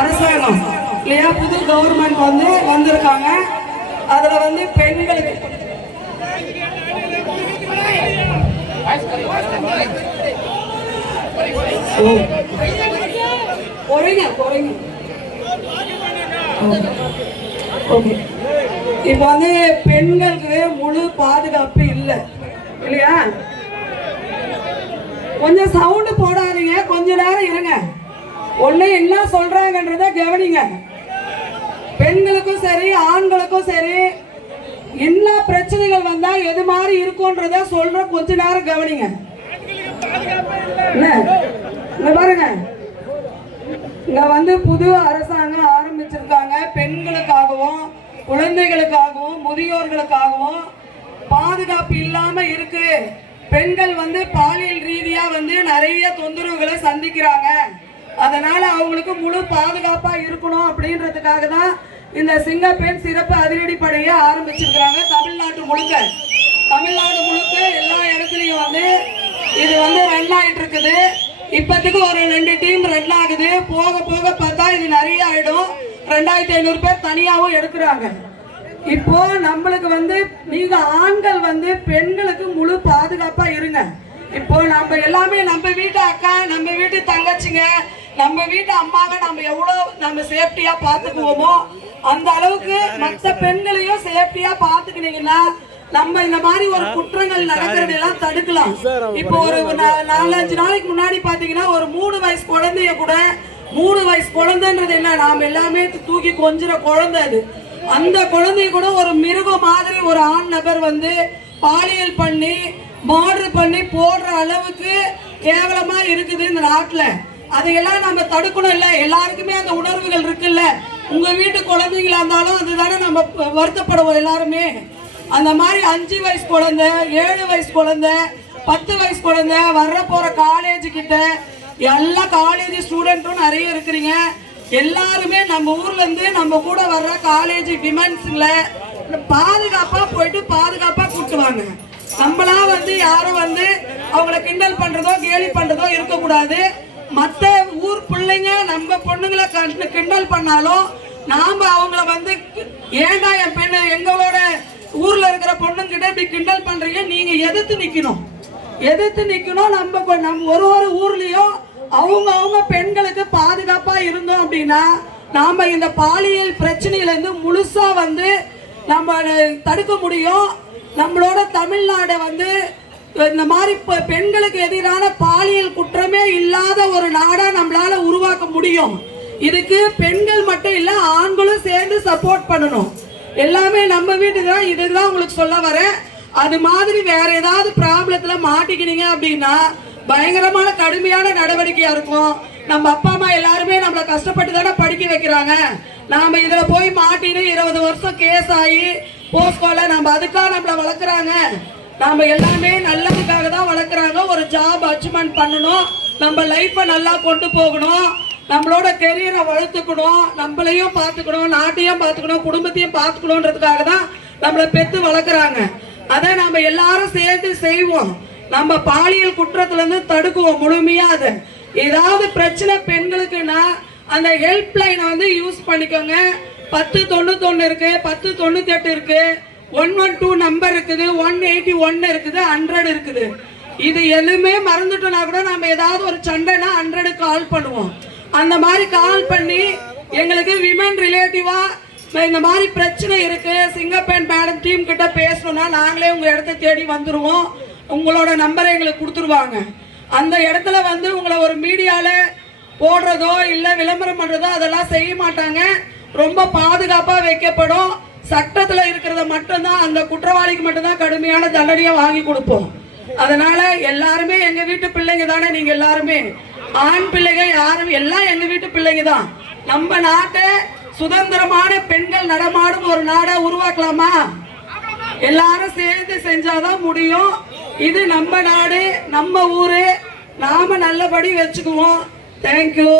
அரசாங்கம் இல்லையா, புது கவர்மெண்ட் வந்திருக்காங்க. அதுல பெண்களுக்கு இப்ப பெண்களுக்கு முழு பாதுகாப்பு இல்லை இல்லையா? கொஞ்சம் சவுண்ட் போடாதீங்க, கொஞ்ச நேரம் இருங்க. ஒண்ணு என்ன சொல்றாங்கன்றத கவனிங்க. பெண்களுக்கும் சரி ஆண்களுக்கும் சரி என்ன பிரச்சனைகள் வந்தா எது மாதிரி இருக்கும்ன்றத சொல்ற, கொஞ்ச நேரம் கவனிங்க. பாருங்க, இங்க புது அரசாங்கம் ஆரம்பிச்சிருக்காங்க. பெண்களுக்காகவும் குழந்தைகளுக்காகவும் முதியோர்களுக்காகவும் பாதுகாப்பு இல்லாம இருக்கு. பெண்கள் பாலியல் ரீதியா நிறைய தொந்தரவுகளை சந்திக்கிறாங்க. அதனால அவங்களுக்கு முழு பாதுகாப்பா இருக்கணும் அப்படின்றதுக்காக தான் இந்த சிங்கப்பெண் சிறப்பு அதிரடி படையை ஆரம்பிச்சிருக்கிறாங்க. தமிழ்நாடு முழுக்க எல்லா இடத்துலயும் இது ரன் ஆயிட்டு இருக்குது. இப்பத்துக்கு ஒரு 2 டீம் ரன் ஆகுது. போக போக பார்த்தா இது நிறைய ஆயிடும். 2500 பேர் தனியாவும் எடுக்கிறாங்க. இப்போ நம்மளுக்கு நீங்க ஆண்கள் பெண்களுக்கு முழு பாதுகாப்பா இருங்க. இப்போ நம்ம எல்லாமே நம்ம வீட்டு அக்கா, நம்ம வீட்டு தங்கச்சிங்க, நம்ம வீட்டு அம்மாவை நம்ம சேஃப்டியா பாத்துக்குவோமோ அந்த அளவுக்கு மற்ற பெண்களையும் சேஃப்டியா பாத்துக்கினீங்கன்னா நம்ம இந்த மாதிரி ஒரு குற்றங்கள் நடக்கிறது எல்லாம் தடுக்கலாம். இப்போ ஒரு 4-5 நாளைக்கு முன்னாடி பாத்தீங்கன்னா ஒரு 3 வயசு குழந்தைய கூட, 3 வயசு குழந்தைன்றது என்ன, நாம எல்லாமே தூக்கி கொஞ்சிற குழந்தை அது. அந்த குழந்தைய கூட ஒரு மிருகம் மாதிரி ஒரு ஆண் நபர் பாலியல் பண்ணி மர்டர் பண்ணி போடுற அளவுக்கு கேவலமா இருக்குது இந்த நாட்டுல. அதையெல்லாம் நம்ம தடுக்கணும். இல்ல எல்லாருக்குமே அந்த உணர்வுகள் இருக்குல்ல. உங்க வீட்டு குழந்தைங்களா இருந்தாலும் அதுதானே நம்ம வருத்தப்படுவோம் எல்லாருமே. அந்த மாதிரி 5 வயசு குழந்தை, 7 வயசு குழந்தை, 10 வயசு குழந்தை, வர்ற போற காலேஜ் கிட்ட எல்லா காலேஜ் ஸ்டூடெண்ட்டும் நிறைய இருக்கிறீங்க. எல்லாருமே நம்ம ஊர்ல இருந்து நம்ம கூட வர்ற காலேஜ் விமென்ஸ்ல பாதுகாப்பா போயிட்டு பாதுகாப்பா கூட்டுவாங்க. நம்மளா யாரும் அவங்கள கிண்டல் பண்றதோ கேலி பண்றதோ இருக்கக்கூடாது. மற்ற ஊர் பிள்ளைங்க நம்ம பொண்ணுங்களை கிண்டல் பண்ணாலும் நாம அவங்கள ஏண்டா என் பெண்ணு எங்களோட ஊர்ல இருக்கிற பொண்ணுங்கிட்ட இப்படி கிண்டல் பண்றீங்க, நீங்க எதிர்த்து நிக்கணும். நம்ம ஒரு ஊர்லயும் அவங்க பெண்களுக்கு பாதுகாப்பா இருந்தோம் அப்படின்னா நாம இந்த பாலியல் பிரச்சனையில இருந்து முழுசா நம்ம தடுக்க முடியும். நம்மளோட தமிழ்நாடு இந்த மாதிரி பெண்களுக்கு எதிரான பாலியல் குற்றமே இல்லாத ஒரு நாடா நம்மளால உருவாக்க முடியும். இதுக்கு பெண்கள் மட்டும் இல்ல, ஆண்களும் சேர்ந்து சப்போர்ட் பண்ணணும். எல்லாமே நம்ம வீட்டுக்கு தான். இதுதான் உங்களுக்கு சொல்ல வரேன். அது மாதிரி வேற ஏதாவது ப்ராப்ளத்துல மாட்டிக்கினீங்க அப்படின்னா பயங்கரமான கடுமையான நடவடிக்கையா இருக்கும். நம்ம அப்பா அம்மா எல்லாருமே நம்மள கஷ்டப்பட்டு தானே படிக்க வைக்கிறாங்க. நாம இதுல போய் மாட்டின்னு 20 வருஷம் கேஸ் ஆகி போஸ்கோல அதுக்காக நம்மள வளர்க்குறாங்க. நாம எல்லாமே நல்லதுக்காக தான் வளர்க்குறாங்க. ஒரு ஜாப் அச்சீவ்மெண்ட் பண்ணணும், நம்ம லைஃப நல்லா கொண்டு போகணும், நம்மளோட கெரியரை வளர்த்துக்கணும், நம்மளையும் பார்த்துக்கணும், நாட்டையும் பார்த்துக்கணும், குடும்பத்தையும் பார்த்துக்கணுன்றதுக்காக தான் நம்மளை பெத்து வளர்க்குறாங்க. அதை நம்ம எல்லாரும் சேர்ந்து செய்வோம். நம்ம பாலியல் குற்றத்துல இருந்து தடுக்குவோம் முழுமையா. அது ஏதாவது பிரச்சனை பெண்களுக்குன்னா அந்த ஹெல்ப் லைனை யூஸ் பண்ணிக்கோங்க. 1091 இருக்கு, 1098 இருக்கு, 112 நம்பர் இருக்குது, 181 இருக்குது, 100 இருக்குது. இது எதுவுமே மறந்துட்டோம்னா கூட நம்ம ஏதாவது ஒரு சண்டைனா 100 கால் பண்ணுவோம். அந்த மாதிரி கால் பண்ணி எங்களுக்கு விமன் ரிலேட்டிவா இந்த மாதிரி பிரச்சனை இருக்கு, சிங்கப்பெண் மேடம் டீம் கிட்ட பேசணும்னா நாங்களே உங்க இடத்த தேடி வந்துருவோம். உங்களோட நம்பரை எங்களுக்கு கொடுத்துருவாங்க. அந்த இடத்துல உங்களை ஒரு மீடியால போடுறதோ இல்ல விளம்பரம் பண்றதோ அதெல்லாம் செய்ய மாட்டாங்க. ரொம்ப பாதுகாப்பா வைக்கப்படும். சட்டத்துல இருக்கிறத மட்டும்தான், அந்த குற்றவாளிக்கு மட்டும்தான் கடுமையான தண்டனையை வாங்கி கொடுப்போம். அதனால எல்லாருமே எங்க வீட்டு பிள்ளைங்க தானே. நீங்க எல்லாருமே ஆண் பிள்ளைங்க யாரும் எல்லாம் எங்க வீட்டு பிள்ளைங்க தான். நம்ம நாட்டை சுதந்திரமான பெண்கள் நடமாடும் ஒரு நாடா உருவாக்கலாமா? எல்லாரும் சேர்ந்து செஞ்சாதான் முடியும். இது நம்ம நாடு, நம்ம ஊரு, நாம நல்லபடி வச்சுக்குவோம். தேங்க்யூ.